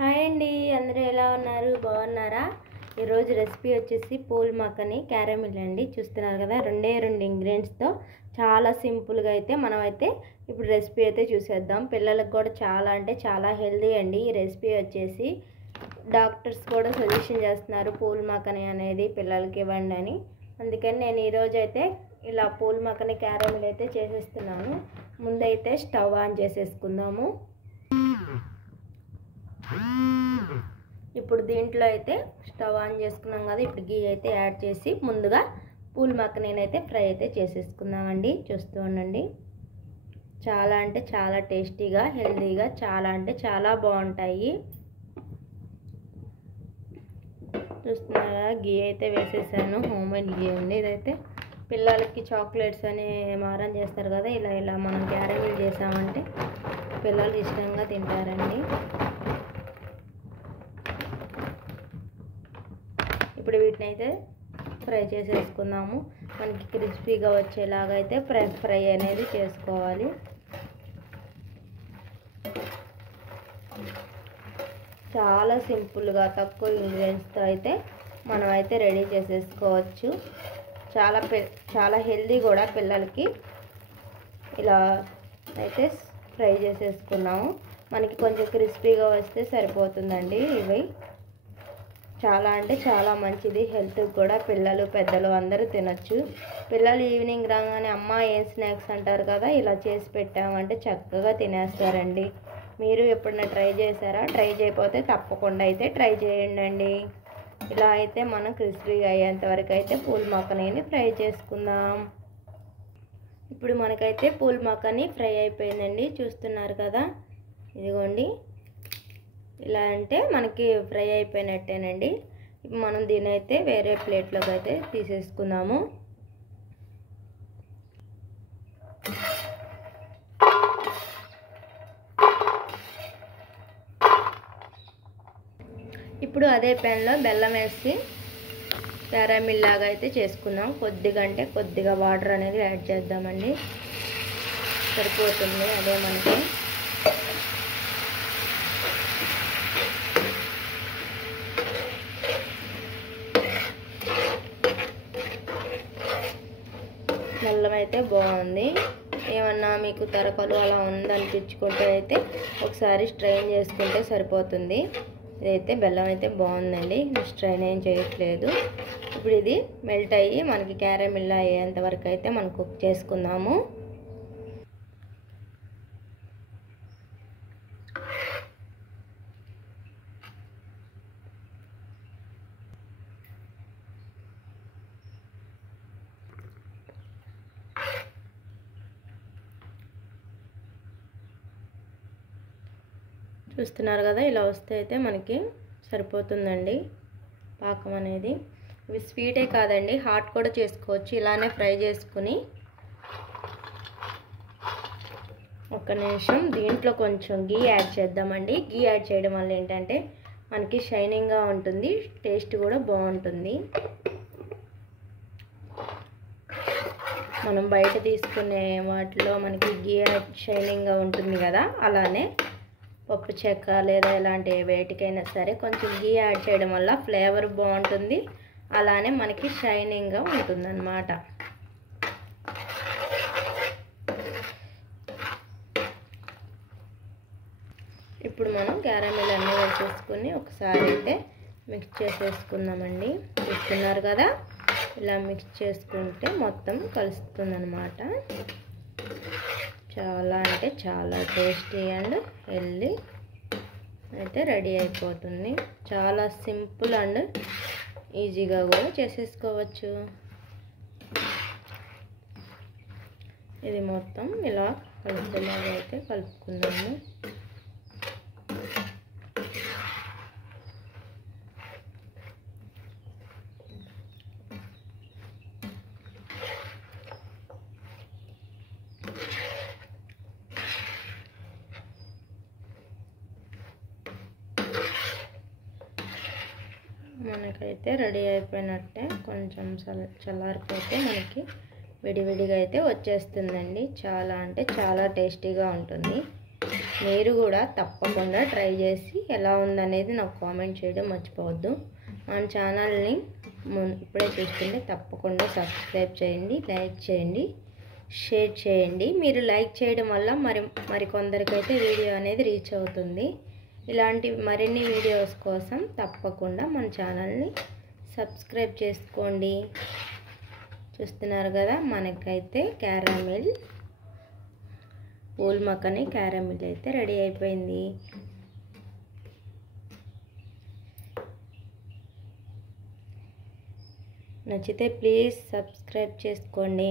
Hi అండి, అందరూ ఎలా ఉన్నారు? బాగున్నారా? ఈరోజు రెసిపీ వచ్చేసి పూల్ మక్కని క్యారమిల్ అండి. చూస్తున్నారు కదా, రెండు ఇంగ్రీడియంట్స్తో చాలా సింపుల్గా అయితే మనమైతే ఇప్పుడు రెసిపీ అయితే చూసేద్దాం. పిల్లలకు కూడా చాలా అంటే చాలా హెల్దీ అండి. ఈ రెసిపీ వచ్చేసి డాక్టర్స్ కూడా సజెషన్ చేస్తున్నారు పూల్ మక్కని అనేది పిల్లలకి ఇవ్వండి అని. అందుకని నేను ఈరోజు అయితే ఇలా పూల్ మక్కని క్యారమిల్ అయితే చేసేస్తున్నాను. ముందైతే స్టవ్ ఆన్ చేసేసుకుందాము. ఇప్పుడు దీంట్లో అయితే స్టవ్ ఆన్ చేసుకున్నాం కదా, ఇప్పుడు గీ అయితే యాడ్ చేసి ముందుగా పూల్ మక్కని అయితే ఫ్రై అయితే చేసేసుకుందామండి. చూస్తూ ఉండండి. చాలా అంటే చాలా టేస్టీగా, హెల్తీగా, చాలా అంటే చాలా బాగుంటాయి. చూస్తున్నారా, గీ అయితే వేసేసాను. హోమ్మేడ్ గీ అండి ఇదైతే. పిల్లలకి చాక్లెట్స్ అని మారం చేస్తారు కదా, ఇలా మనం క్యారమిల్ చేసామంటే పిల్లలు ఇష్టంగా తింటారండి. ఇప్పుడు వీటిని అయితే ఫ్రై చేసేసుకుందాము. మనకి క్రిస్పీగా వచ్చేలాగా అయితే ఫ్రై అనేది చేసుకోవాలి. చాలా సింపుల్గా తక్కువ ఇంగ్రీడియంట్స్తో అయితే మనం అయితే రెడీ చేసేసుకోవచ్చు. చాలా హెల్దీ కూడా పిల్లలకి. ఇలా అయితే ఫ్రై చేసేసుకున్నాము. మనకి కొంచెం క్రిస్పీగా వస్తే సరిపోతుందండి. ఇవి చాలా అంటే చాలా మంచిది హెల్త్కి కూడా. పిల్లలు పెద్దలు అందరూ తినచ్చు. పిల్లలు ఈవినింగ్ రాగానే అమ్మ ఏం స్నాక్స్ అంటారు కదా, ఇలా చేసి పెట్టామంటే చక్కగా తినేస్తారండి. మీరు ఎప్పుడైనా ట్రై చేశారా? ట్రై చేయకపోతే తప్పకుండా అయితే ట్రై చేయండి. ఇలా అయితే మనం క్రిస్పీగా అయ్యేంత వరకు అయితే పూల్ మక్కని ఫ్రై చేసుకుందాం. ఇప్పుడు మనకైతే పూల్ మక్కని ఫ్రై అయిపోయిందండి. చూస్తున్నారు కదా, ఇదిగోండి. ఇలా అంటే మనకి ఫ్రై అయిపోయినట్టేనండి. ఇప్పుడు మనం దీని అయితే వేరే ప్లేట్లోకి అయితే తీసేసుకుందాము. ఇప్పుడు అదే ప్యాన్లో బెల్లం వేసి క్యారమిల్ లాగా అయితే చేసుకుందాం. కొద్దిగా వాటర్ అనేది యాడ్ చేద్దామండి. సరిపోతుంది అదే మనకి. బెల్లం అయితే బాగుంది. ఏమన్నా మీకు తరకలు అలా ఉందనిపించుకుంటే అయితే ఒకసారి స్ట్రెయిన్ చేసుకుంటే సరిపోతుంది. ఇదైతే బెల్లం అయితే బాగుందండి, స్ట్రెయిన్ ఏం చేయట్లేదు. ఇప్పుడు ఇది మెల్ట్ అయ్యి మనకి క్యారమిల్ అయ్యేంత వరకు అయితే మనం కుక్ చేసుకుందాము. చూస్తున్నారు కదా, ఇలా వస్తే అయితే మనకి సరిపోతుందండి పాకం అనేది. ఇవి స్వీటే కాదండి, హాట్ కూడా చేసుకోవచ్చు. ఇలానే ఫ్రై చేసుకుని ఒక్క నిమిషం దీంట్లో కొంచెం గీ యాడ్ చేద్దామండి. గీ యాడ్ చేయడం వల్ల ఏంటంటే మనకి షైనింగ్గా ఉంటుంది, టేస్ట్ కూడా బాగుంటుంది. మనం బయట తీసుకునే వాటిలో మనకి గీ షైనింగ్గా ఉంటుంది కదా, అలానే పప్పు చెక్క లేదా ఇలాంటి వేటికైనా సరే కొంచెం గీ యాడ్ చేయడం వల్ల ఫ్లేవర్ బాగుంటుంది, అలానే మనకి షైనింగ్గా ఉంటుందన్నమాట. ఇప్పుడు మనం క్యారమిల్ అన్నీ వేసేసుకుని ఒకసారి అయితే మిక్స్ చేసేసుకుందామండి. చూస్తున్నారు కదా, ఇలా మిక్స్ చేసుకుంటే మొత్తం కలుస్తుందన్నమాట. చాలా అంటే చాలా టేస్టీ అండ్ హెల్దీ అయితే రెడీ అయిపోతుంది. చాలా సింపుల్ అండ్ ఈజీగా కూడా చేసేసుకోవచ్చు. ఇది మొత్తం ఇలా కలిసేలాగా అయితే కలుపుకుందాము. మనకైతే రెడీ అయిపోయినట్టే. కొంచెం చల్లారిపోతే మనకి విడివిడిగా అయితే వచ్చేస్తుందండి. చాలా అంటే చాలా టేస్టీగా ఉంటుంది. మీరు కూడా తప్పకుండా ట్రై చేసి ఎలా ఉందనేది నాకు కామెంట్ చేయడం మర్చిపోవద్దు. మన ఛానల్ని ఇప్పుడే చూస్తుంటే తప్పకుండా సబ్స్క్రైబ్ చేయండి, లైక్ చేయండి, షేర్ చేయండి. మీరు లైక్ చేయడం వల్ల మరికొందరికైతే వీడియో అనేది రీచ్ అవుతుంది. ఇలాంటి మరిన్ని వీడియోస్ కోసం తప్పకుండా మన ఛానల్ని సబ్స్క్రైబ్ చేసుకోండి. చూస్తున్నారు కదా, మనకైతే క్యారమిల్ పూల్ మక్కని క్యారమిల్ అయితే రెడీ అయిపోయింది. నచ్చితే ప్లీజ్ సబ్స్క్రైబ్ చేసుకోండి.